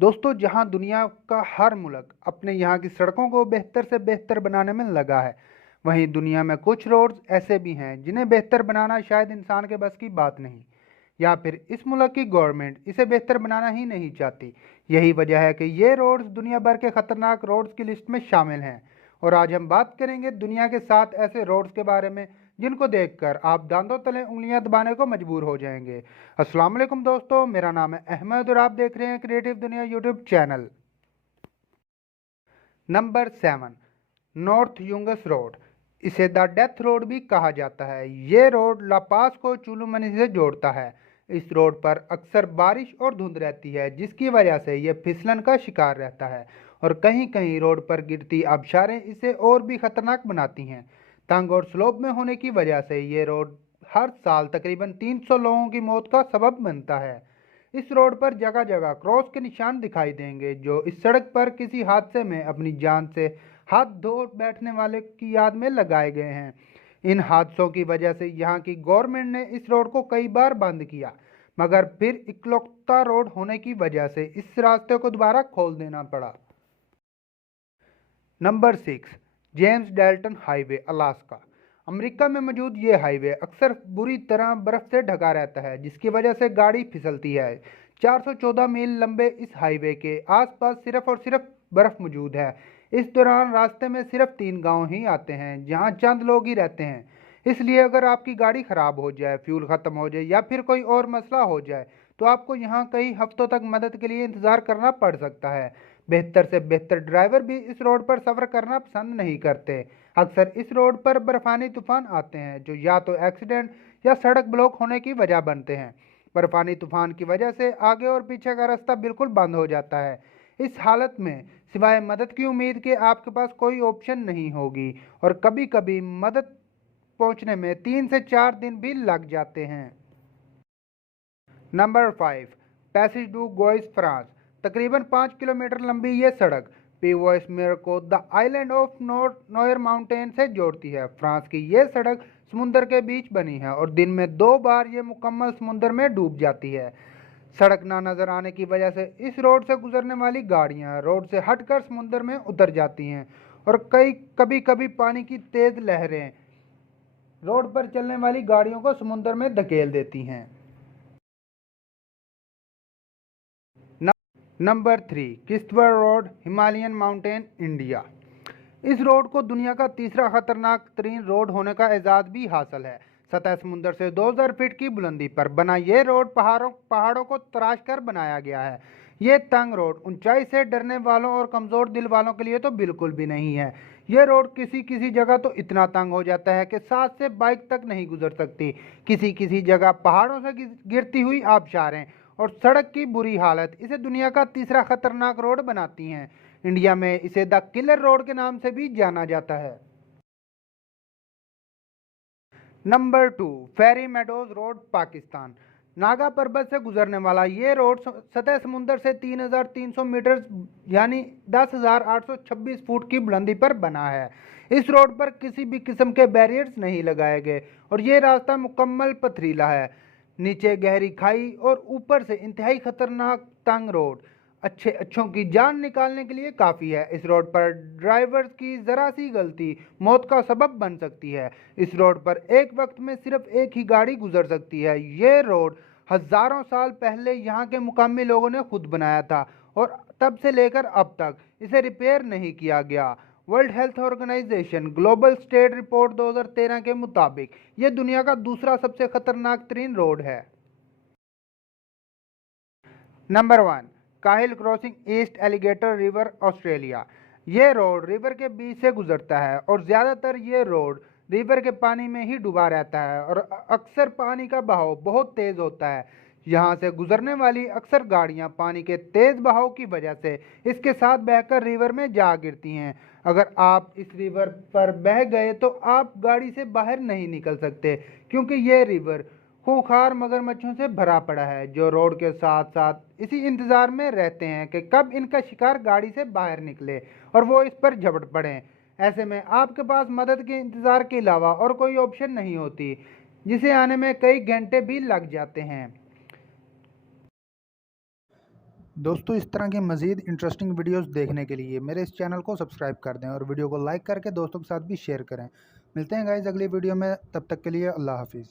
दोस्तों, जहां दुनिया का हर मुल्क अपने यहाँ की सड़कों को बेहतर से बेहतर बनाने में लगा है, वहीं दुनिया में कुछ रोड्स ऐसे भी हैं जिन्हें बेहतर बनाना शायद इंसान के बस की बात नहीं, या फिर इस मुल्क की गवर्नमेंट इसे बेहतर बनाना ही नहीं चाहती। यही वजह है कि ये रोड्स दुनिया भर के खतरनाक रोड्स की लिस्ट में शामिल हैं। और आज हम बात करेंगे दुनिया के 7 ऐसे रोड्स के बारे में जिनको देखकर आप दांतों तले उंगलियां दबाने को मजबूर हो जाएंगे। अस्सलाम वालेकुम दोस्तों, मेरा नाम है अहमद और आप देख रहे हैं क्रिएटिव दुनिया YouTube channel. Number 7, North Yungas Road. इसे द डेथ रोड भी कहा जाता है। ये रोड लापास को चुलुमनी से जोड़ता है। इस रोड पर अक्सर बारिश और धुंध रहती है, जिसकी वजह से यह फिसलन का शिकार रहता है और कहीं कहीं रोड पर गिरती आबशारें इसे और भी खतरनाक बनाती हैं। तंग और स्लोप में होने की वजह से ये रोड हर साल तकरीबन 300 लोगों की मौत का सबब बनता है। इस रोड पर जगह जगह क्रॉस के निशान दिखाई देंगे, जो इस सड़क पर किसी हादसे में अपनी जान से हाथ धो बैठने वाले की याद में लगाए गए हैं। इन हादसों की वजह से यहाँ की गवर्नमेंट ने इस रोड को कई बार बंद किया, मगर फिर इकलौता रोड होने की वजह से इस रास्ते को दोबारा खोल देना पड़ा। Number 6, James Dalton Highway, Alaska. America में मौजूद ये हाईवे अक्सर बुरी तरह बर्फ से ढका रहता है, जिसकी वजह से गाड़ी फिसलती है। 414 मील लंबे इस हाईवे के आसपास सिर्फ और सिर्फ बर्फ मौजूद है। इस दौरान रास्ते में सिर्फ 3 गांव ही आते हैं, जहां चंद लोग ही रहते हैं। इसलिए अगर आपकी गाड़ी खराब हो जाए, फ्यूल खत्म हो जाए या फिर कोई और मसला हो जाए, तो आपको यहाँ कई हफ्तों तक मदद के लिए इंतज़ार करना पड़ सकता है। बेहतर से बेहतर ड्राइवर भी इस रोड पर सफ़र करना पसंद नहीं करते। अक्सर इस रोड पर बर्फानी तूफान आते हैं, जो या तो एक्सीडेंट या सड़क ब्लॉक होने की वजह बनते हैं। बर्फानी तूफान की वजह से आगे और पीछे का रास्ता बिल्कुल बंद हो जाता है। इस हालत में सिवाय मदद की उम्मीद के आपके पास कोई ऑप्शन नहीं होगी, और कभी कभी मदद पहुंचने में 3 से 4 दिन भी लग जाते हैं। Number 5, Passage du Gois, France. तकरीबन 5 किलोमीटर लंबी ये सड़क पीवॉइसमेर को the island of Noirmoutier से जोड़ती है। फ्रांस की ये सड़क समुंदर के बीच बनी है और दिन में 2 बार ये मुकम्मल समुंदर में डूब जाती है। सड़क ना नजर आने की वजह से इस रोड से गुजरने वाली गाड़ियां रोड से हटकर समुंदर में उतर जाती हैं, और कभी कभी पानी की तेज लहरें रोड पर चलने वाली गाड़ियों को समुंदर में धकेल देती हैं। Number 3, Kishtwar road, Himalayan mountain, India. इस रोड को दुनिया का तीसरा खतरनाक तरीन रोड होने का एजाज़ भी हासिल है। सतह समुंदर से 2000 फीट की बुलंदी पर बना यह रोड पहाड़ों को तराश कर बनाया गया है। ये तंग रोड ऊंचाई से डरने वालों और कमज़ोर दिल वालों के लिए तो बिल्कुल भी नहीं है। यह रोड किसी किसी जगह तो इतना तंग हो जाता है कि साथ से बाइक तक नहीं गुजर सकती। किसी किसी जगह पहाड़ों से गिरती हुई आबशारें और सड़क की बुरी हालत इसे दुनिया का तीसरा खतरनाक रोड बनाती हैं। इंडिया में इसे द किलर रोड के नाम से भी जाना जाता है। नंबर 2, फेरी मेडोज रोड, पाकिस्तान। नागा पर्वत से गुजरने वाला ये रोड सतह समुंदर से 3300 मीटर यानी 10,826 फुट की बुलंदी पर बना है। इस रोड पर किसी भी किस्म के बैरियर्स नहीं लगाए गए और ये रास्ता मुकम्मल पथरीला है। नीचे गहरी खाई और ऊपर से इंतहाई खतरनाक तंग रोड अच्छों की जान निकालने के लिए काफ़ी है। इस रोड पर ड्राइवर की ज़रा सी गलती मौत का सबब बन सकती है। इस रोड पर एक वक्त में सिर्फ एक ही गाड़ी गुजर सकती है। ये रोड हज़ारों साल पहले यहाँ के मुकामी लोगों ने खुद बनाया था और तब से लेकर अब तक इसे रिपेयर नहीं किया गया। World Health Organization global state report 2013 के मुताबिक ये दुनिया का दूसरा सबसे खतरनाक तरीन रोड है। Number 1, Cahill Crossing, East Alligator River, Australia. ये रोड रिवर के बीच से गुजरता है और ज़्यादातर ये रोड रिवर के पानी में ही डूबा रहता है और अक्सर पानी का बहाव बहुत तेज़ होता है। यहाँ से गुजरने वाली अक्सर गाड़ियाँ पानी के तेज़ बहाव की वजह से इसके साथ बहकर रिवर में जा गिरती हैं। अगर आप इस रिवर पर बह गए तो आप गाड़ी से बाहर नहीं निकल सकते, क्योंकि ये रिवर खूंखार मगरमच्छों से भरा पड़ा है, जो रोड के साथ साथ इसी इंतज़ार में रहते हैं कि कब इनका शिकार गाड़ी से बाहर निकले और वो इस पर झपट पड़े। ऐसे में आपके पास मदद के इंतज़ार के अलावा और कोई ऑप्शन नहीं होती, जिसे आने में कई घंटे भी लग जाते हैं। दोस्तों इस तरह की मज़ीद इंटरेस्टिंग वीडियोस देखने के लिए मेरे इस चैनल को सब्सक्राइब कर दें और वीडियो को लाइक करके दोस्तों के साथ भी शेयर करें। मिलते हैं गाइस अगली वीडियो में, तब तक के लिए अल्लाह हाफिज़।